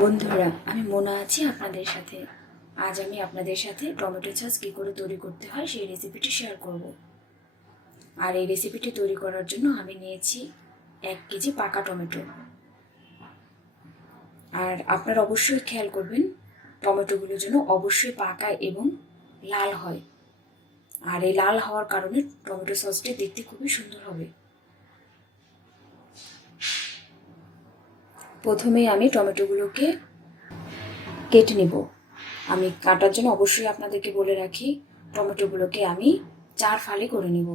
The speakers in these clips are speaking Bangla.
বন্ধুরা, আমি মোনা আছি আপনাদের সাথে। আজ আমি আপনাদের সাথে টমেটো সস কী করে তৈরি করতে হয় সেই রেসিপিটি শেয়ার করব। আর এই রেসিপিটি তৈরি করার জন্য আমি নিয়েছি 1 কেজি পাকা টমেটো। আর আপনারা অবশ্যই খেয়াল করবেন টমেটোগুলো যেন অবশ্যই পাকা এবং লাল হয়। আর এই লাল হওয়ার কারণে টমেটো সসটি দেখতে খুবই সুন্দর হবে। প্রথমেই আমি টমেটোগুলোকে কেটে নেব। আমি কাটার জন্য অবশ্যই আপনাদেরকে বলে রাখি, টমেটোগুলোকে আমি 4 ফালি করে নেব।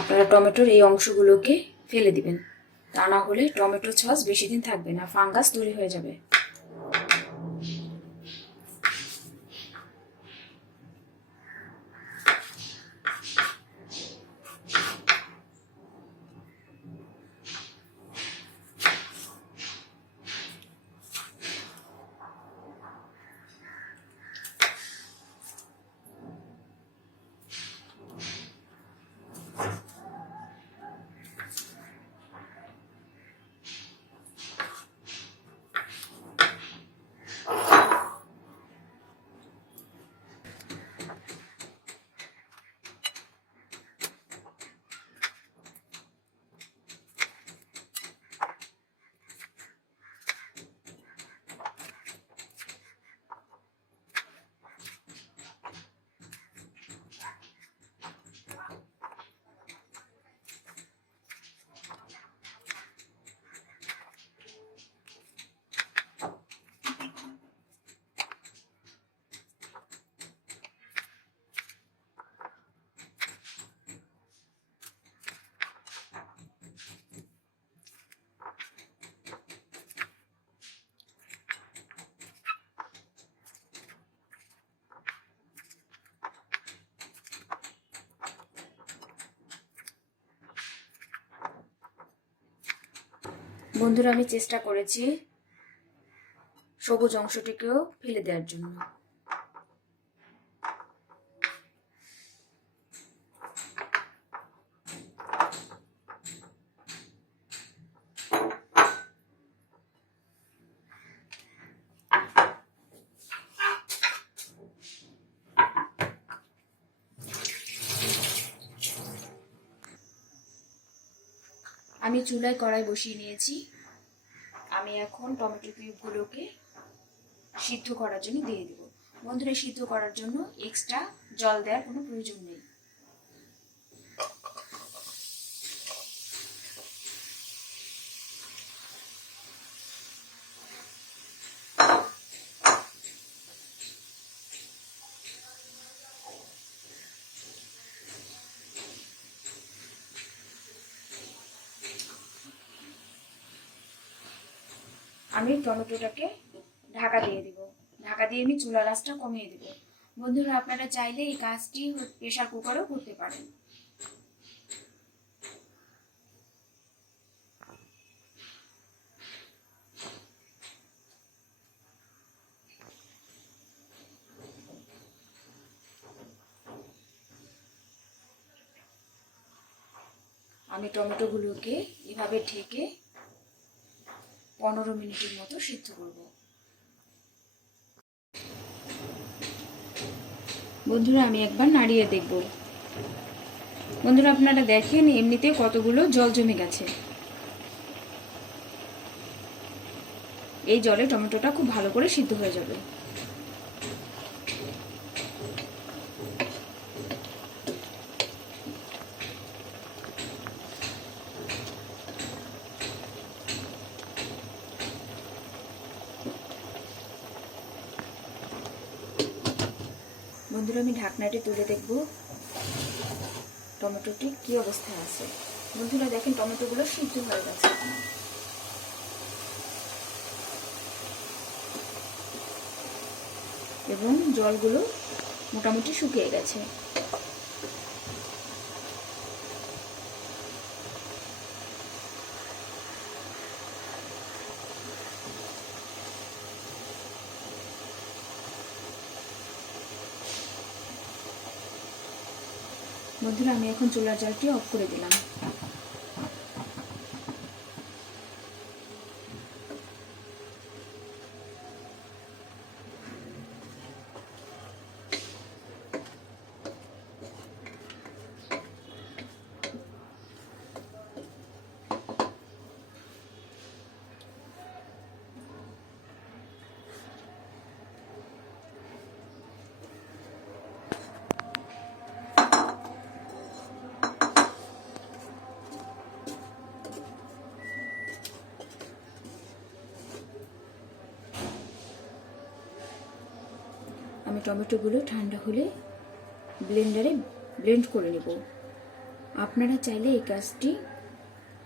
আপনারা টমেটোর এই অংশগুলোকে ফেলে দিবেন, তা না হলে টমেটো সস বেশি দিন থাকবে না, ফাঙ্গাস তৈরি হয়ে যাবে। বন্ধুরা, আমি চেষ্টা করেছি সবুজ অংশটিকেও ফেলে দেওয়ার জন্য। আমি চুলায় কড়াই বসিয়ে নিয়েছি। আমি এখন টমেটো কিউবগুলোকে সিদ্ধ করার জন্য দিয়ে দেব। বন্ধুরা, সিদ্ধ করার জন্য এক্সট্রা জল দেওয়ার কোনো প্রয়োজন নেই। আমি টমেটোটাকে ঢাকা দিয়ে দিব। ঢাকা দিয়ে আমি চুলার আঁচটা কমিয়ে দেব। বন্ধুরা, আপনারা চাইলে এই কাজটি প্রেসার কুকারেও করতে পারেন। আমি টমেটোগুলোকে এভাবে ঢেকে 15 মিনিটের মতো সিদ্ধ করব। বন্ধুরা, আমি একবার নাড়িয়ে দেখব। বন্ধুরা, আপনারা দেখেন এমনিতে কতগুলো জল জমে গেছে। এই জলে টমেটোটা খুব ভালো করে সিদ্ধ হয়ে যাবে। বন্ধুরা, আমি ঢাকনাটি তুলে দেখব টমেটোটি কি অবস্থায় আছে। বন্ধুরা দেখেন, টমেটোগুলো সিদ্ধ হয়ে গেছে এবং জলগুলো মোটামুটি শুকিয়ে গেছে। বন্ধুরা, আমি এখন চুলার জালটি অফ করে দিলাম। আমি টমেটোগুলো ঠান্ডা হলে ব্লেন্ডারে ব্লেন্ড করে নেব। আপনারা চাইলে এই কাজটি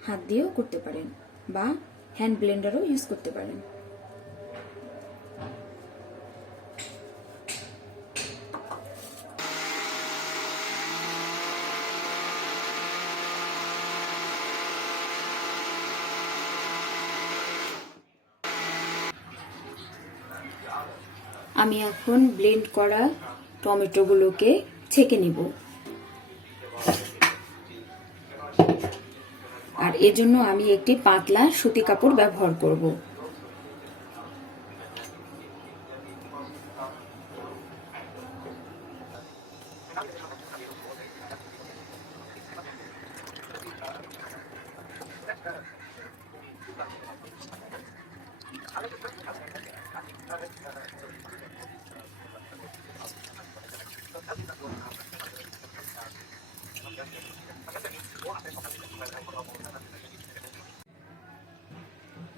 হাত দিয়েও করতে পারেন বা হ্যান্ড ব্লেন্ডারও ইউজ করতে পারেন। আমি এখন ব্লেন্ড করা টমেটোগুলোকে ছেঁকে নিব, আর এজন্য আমি একটি পাতলা সুতি কাপড় ব্যবহার করব।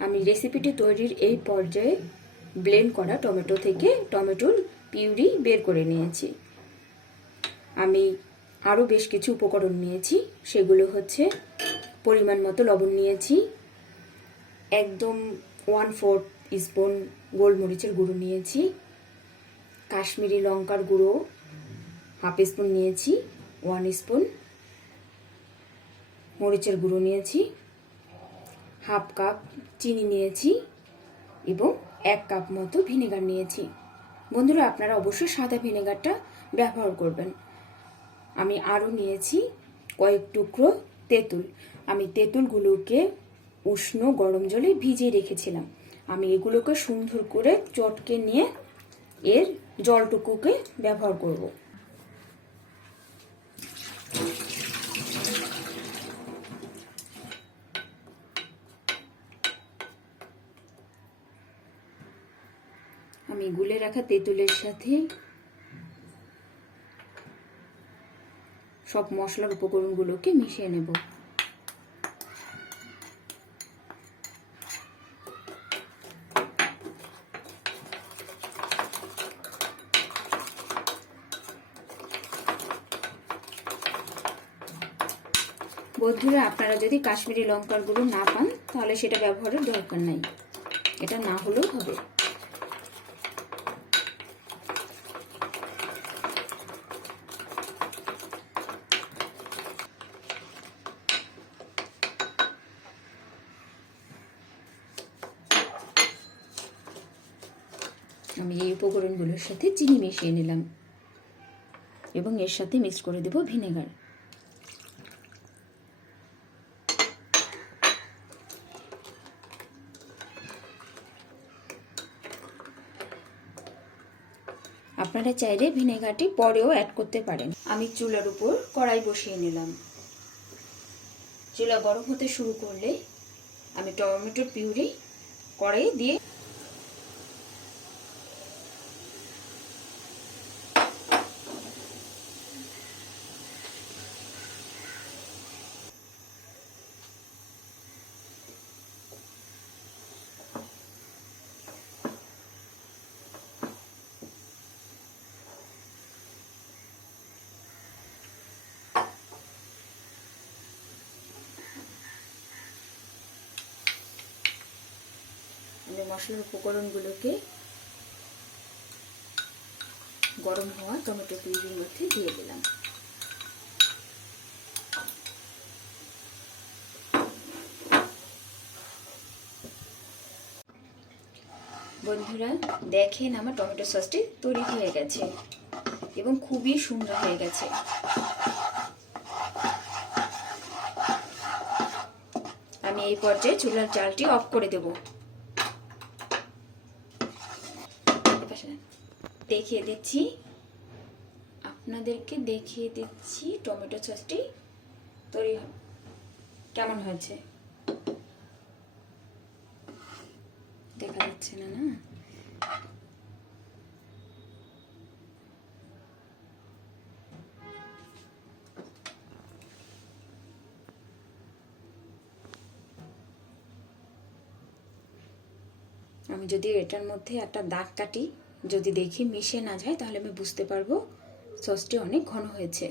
আমি রেসিপিটি তৈরির এই পর্যায়ে ব্লেন্ড করা টমেটো থেকে টমেটোর পিউরি বের করে নিয়েছি। আমি আরও বেশ কিছু উপকরণ নিয়েছি, সেগুলো হচ্ছে পরিমাণ মতো লবণ নিয়েছি, একদম 1/4 স্পুন গোলমরিচের গুঁড়ো নিয়েছি, কাশ্মীরি লঙ্কার গুঁড়ো 1/2 স্পুন নিয়েছি, 1 স্পুন মরিচের গুঁড়ো নিয়েছি, 1/2 কাপ চিনি নিয়েছি এবং 1 কাপ মতো ভিনেগার নিয়েছি। বন্ধুরা, আপনারা অবশ্যই সাদা ভিনেগারটা ব্যবহার করবেন। আমি আরও নিয়েছি কয়েক টুকরো তেঁতুল। আমি তেঁতুলগুলোকে উষ্ণ গরম জলে ভিজিয়ে রেখেছিলাম। আমি এগুলোকে সুন্দর করে চটকে নিয়ে এর জলটুকুকে ব্যবহার করব। আমি গুলে রাখা তেঁতুলের সাথে সব মশলার উপকরণগুলোকে মিশিয়ে নেব। বন্ধুরা, আপনারা যদি কাশ্মীরি লঙ্কার গুঁড়ো না পান তাহলে সেটা ব্যবহারের দরকার নাই, এটা না হলেও হবে। আমি এই উপকরণগুলোর সাথে চিনি মিশিয়ে নিলাম এবং এর সাথে মিক্স করে দেব ভিনেগার। আপনারা চাইলে ভিনেগারটি পরেও অ্যাড করতে পারেন। আমি চুলার উপর কড়াই বসিয়ে নিলাম। চুলা গরম হতে শুরু করলে আমি টমেটোর পিউরি কড়াইয়ে দিয়ে মশলার উপকরণগুলোকে গরম হওয়া টমেটো পিউরির মধ্যে দিয়ে দিলাম। বন্ধুরা, দেখেন আমার টমেটো সসটি তৈরি হয়ে গেছে এবং খুবই সুন্দর হয়ে গেছে। এই পর্যায়ে চুলার জালটি অফ করে দেব। দেখিয়ে দিচ্ছি, আপনাদেরকে দেখিয়ে দিচ্ছি টমেটো সসটি তৈরি কেমন হয়েছে। দেখা যাচ্ছে না? না, আমি যদি এটার মধ্যে একটা দাগ কাটি, যদি দেখি মিশে না যায়, তাহলে আমি বুঝতে পারবো সসটি অনেক ঘন হয়েছে।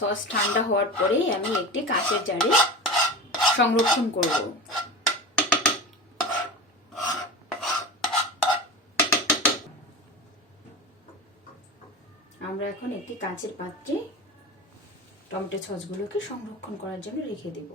সস ঠান্ডা হওয়ার পরে আমি একটি কাঁচের জারে সংরক্ষণ করব। আমরা এখন একটি কাঁচের পাত্রে টমেটো সসগুলোকে সংরক্ষণ করার জন্য রেখে দেব।